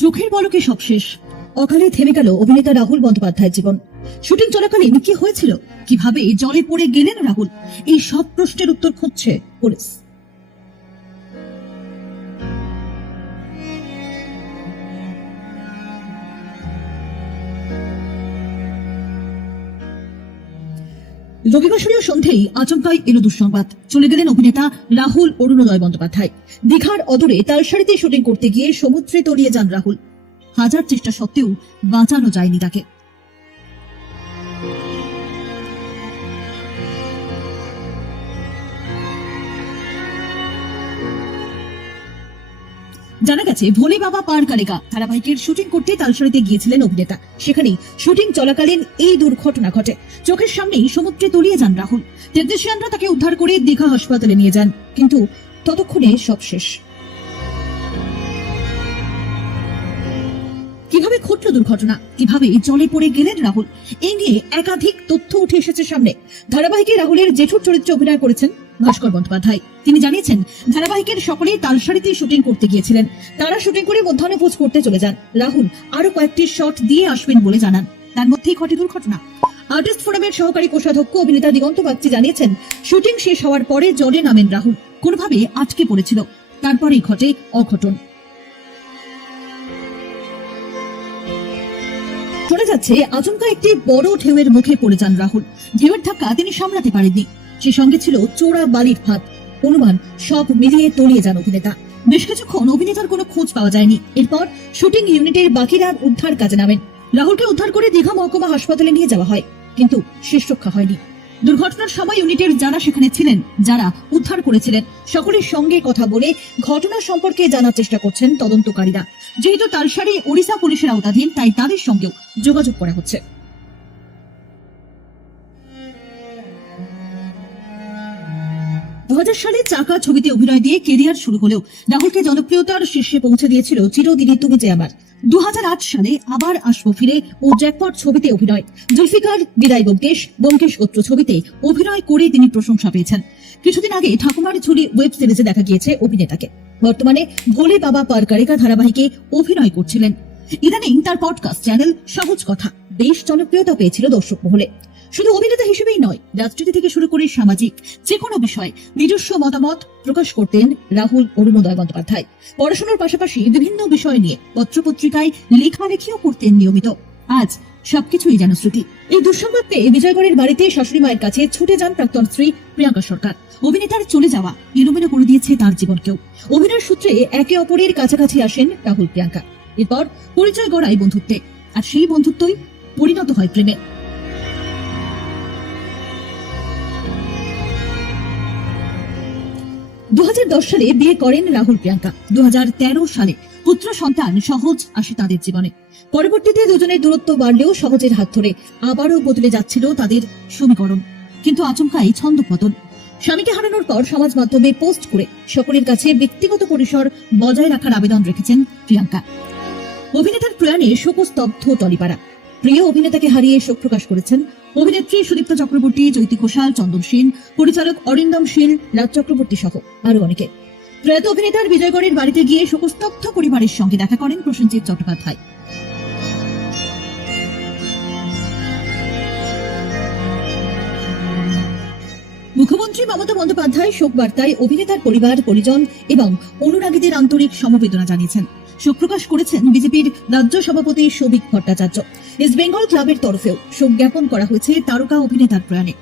চোখের পলকে সব শেষ। অকালে থেমে গেল অভিনেতা রাহুল বন্দ্যোপাধ্যায়ের জীবন। শুটিং চলাকালীন কি হয়েছিল, কিভাবে জলে পড়ে গেলেন রাহুল, এই সব প্রশ্নের উত্তর খুঁজছে পুলিশ। রবিবাসরীয় সন্ধ্যেই আচমকাই এলো দুঃসংবাদ। চলে গেলেন অভিনেতা রাহুল অরুণোদয় বন্দ্যোপাধ্যায়। দীঘার অদূরে তালসারীতে শুটিং করতে গিয়ে সমুদ্রে তলিয়ে যান রাহুল। হাজার চেষ্টা সত্ত্বেও বাঁচানো যায়নি তাকে। জানা গেছে, ভোলে বাবা পার কারেগা ধারাবাহিকের শুটিং করতে তালসারীতে গিয়েছিলেন অভিনেতা। সেখানেই শুটিং চলাকালীন এই দুর্ঘটনা ঘটে। চোখের সামনেই সমুদ্রে তলিয়ে যান রাহুল। টেকনিশিয়ানরা তাকে উদ্ধার করে দীঘা হাসপাতালে নিয়ে যান, কিন্তু ততক্ষণে সব শেষ। কিভাবে ঘটল দুর্ঘটনা, কিভাবে জলে পড়ে গেলেন রাহুল, এই নিয়ে একাধিক তথ্য উঠে এসেছে সামনে। ধারাবাহিকে রাহুলের জেঠুর চরিত্রে অভিনয় করেছেন ভাস্কর বন্দ্যোপাধ্যায়। তিনি জানিয়েছেন, ধারাবাহিকের সকলেই তালসারীতে শুটিং করতে গিয়েছিলেন। তারা শুটিং করে মধ্যাহ্নভোজ করতে চলে যান। রাহুল আরো কয়েকটি শট দিয়ে আসবেন বলে জানান। তার মধ্যেই ঘটে দুর্ঘটনা। আর্টিস্ট ফোরামের সহকারী কোষাধ্যক্ষ অভিনেতা দিগন্ত বাগচি জানিয়েছেন, শুটিং শেষ হওয়ার পরে জলে নামেন রাহুল। কোনোভাবে আটকে পড়েছিল, তারপরেই ঘটে অঘটন। শোনা যাচ্ছে, আচমকা একটি বড় ঢেউয়ের মুখে পড়ে যান রাহুল। ঢেউয়ের ধাক্কা তিনি সামলাতে পারেননি। সে সঙ্গে ছিল চোরা বালির ফাঁদ। অনুমান সব মিলিয়ে তলিয়ে যান অভিনেতা। বেশ কিছুক্ষণ অভিনেতার কোনো খোঁজ পাওয়া যায়নি। এরপর শুটিং ইউনিটের বাকিরা উদ্ধার কাজে নামেন। রাহুলকে উদ্ধার করে দীঘা মহকুমা হাসপাতালে নিয়ে যাওয়া হয়, কিন্তু শেষ রক্ষা হয়নি। দুর্ঘটনার সময় ইউনিটের যারা সেখানে ছিলেন, যারা উদ্ধার করেছিলেন, সকলের সঙ্গে কথা বলে ঘটনা সম্পর্কে জানার চেষ্টা করছেন তদন্তকারীরা। যেহেতু তালসারী ওড়িশা পুলিশের আওতাধীন, তাই তাদের সঙ্গেও যোগাযোগ করা হচ্ছে। 2000 সালে চাকা ছবিতে অভিনয় দিয়ে কেরিয়ার শুরু হলেও রাহুলকে জনপ্রিয়তার শীর্ষে পৌঁছে দিয়েছিল চিরদিনই তুমি যে আমার। 2008 সালে আবার আসবো ফিরে ও জ্যাকপট ছবিতে অভিনয়। জুলফিকার বিদায় ব্যোমকেশ গোত্র ছবিতে অভিনয় করে তিনি প্রশংসা পেয়েছেন। কিছুদিন আগে ঠাকুমার ঝুলি ওয়েব সিরিজে দেখা গিয়েছে অভিনেতাকে। বর্তমানে ভোলে বাবা পার কারেগা ধারাবাহিকে অভিনয় করছিলেন। ইদানিং তার পডকাস্ট চ্যানেল সহজ কথা বেশ জনপ্রিয়তা পেয়েছিল দর্শক মহলে। শুধু অভিনেতা হিসেবেই নয়, রাজনীতি থেকে শুরু করে সামাজিক যে কোনো বিষয়ে নিজস্ব মতামত প্রকাশ করতেন রাহুল অরুণোদয় বন্দ্যোপাধ্যায়। পড়াশোনার পাশাপাশি বিভিন্ন বিষয় নিয়ে পত্রপত্রিকায় লেখালেখিও করতেন নিয়মিত। আজ সবকিছুই যেন শ্রুতি। এই দুঃসংবাদ পেয়ে বিজয়গড়ের বাড়িতে শাশুড়ি মায়ের কাছে ছুটে যান প্রাক্তন স্ত্রী প্রিয়াঙ্কা সরকার। অভিনেতার চলে যাওয়া এলোমেলো করে দিয়েছে তার জীবনকেও। অভিনয়ের সূত্রে একে অপরের কাছাকাছি আসেন রাহুল প্রিয়াঙ্কা। এরপর পরিচয় গড়ায় বন্ধুত্বে, আর সেই বন্ধুত্বই পরিণত হয় প্রেমে। 2010 সালে বিয়ে করেন রাহুল প্রিয়াঙ্কা। 2013 সালে পুত্র সন্তান সহজ আসে তাদের জীবনে। পরবর্তীতে দুজনের দূরত্ব বাড়লেও সহজের হাত ধরে আবারও বদলে যাচ্ছিল তাদের সমীকরণ। কিন্তু আচমকাই ছন্দপতন। স্বামীকে হারানোর পর সমাজ মাধ্যমে পোস্ট করে সকলের কাছে ব্যক্তিগত পরিসর বজায় রাখার আবেদন রেখেছেন প্রিয়াঙ্কা। অভিনেতার প্রয়াণে শোকস্তব্ধ টলিপাড়া। প্রিয় অভিনেতাকে হারিয়ে শোক প্রকাশ করেছেন অভিনেত্রী সুদীপ্ত চক্রবর্তী, জ্যোতি ঘোষাল, চন্দন সেন, পরিচালক অরিন্দম শীল, রাজ চক্রবর্তী সহ আরো অনেকে। প্রয়াত অভিনেতার বিজয়গড়ের বাড়িতে গিয়ে শোকস্তব্ধ পরিবারের সঙ্গে দেখা করেন প্রসেনজিৎ চট্টোপাধ্যায়। মুখ্যমন্ত্রী মমতা বন্দ্যোপাধ্যায় শোক বার্তায় অভিনেতার পরিবার, পরিজন এবং অনুরাগীদের আন্তরিক সমবেদনা জানিয়েছেন। শোক প্রকাশ করেছেন বিজেপির রাজ্য সভাপতি সৌভিক ভট্টাচার্য। ইস্ট বেঙ্গল ক্লাবের তরফেও শোক জ্ঞাপন করা হয়েছে তারকা অভিনেতার প্রয়াণে।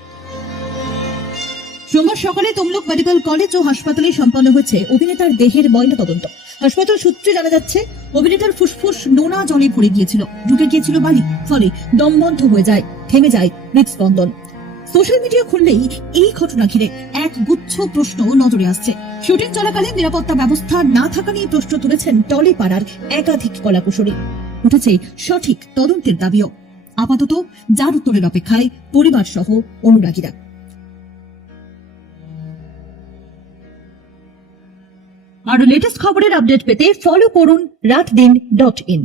সোমবার সকালে তমলুক মেডিকেল কলেজ ও হাসপাতালে সম্পন্ন হয়েছে অভিনেতার দেহের ময়নাতদন্ত। হাসপাতাল সূত্রে জানা যাচ্ছে, অভিনেতার ফুসফুস নোনা জলে ভরে গিয়েছিল, ঢুকে গিয়েছিল বালি, ফলে দমবন্ধ হয়ে যায়, থেমে যায় হৃদস্পন্দন। সোশ্যাল মিডিয়া খুললেই এই ঘটনা ঘিরে এক গুচ্ছ প্রশ্ন নজরে আসছে। শুটিং চলাকালীন নিরাপত্তা ব্যবস্থা না থাকা নিয়ে প্রশ্ন তুলেছেন টলিপাড়ার একাধিক কলাকুশলী। উঠেছে সঠিক তদন্তের দাবিও। আপাতত যার উত্তরের অপেক্ষায় পরিবার সহ অনুরাগীরা। আর লেটেস্ট খবরের আপডেট পেতে ফলো করুন রাতদিন.in।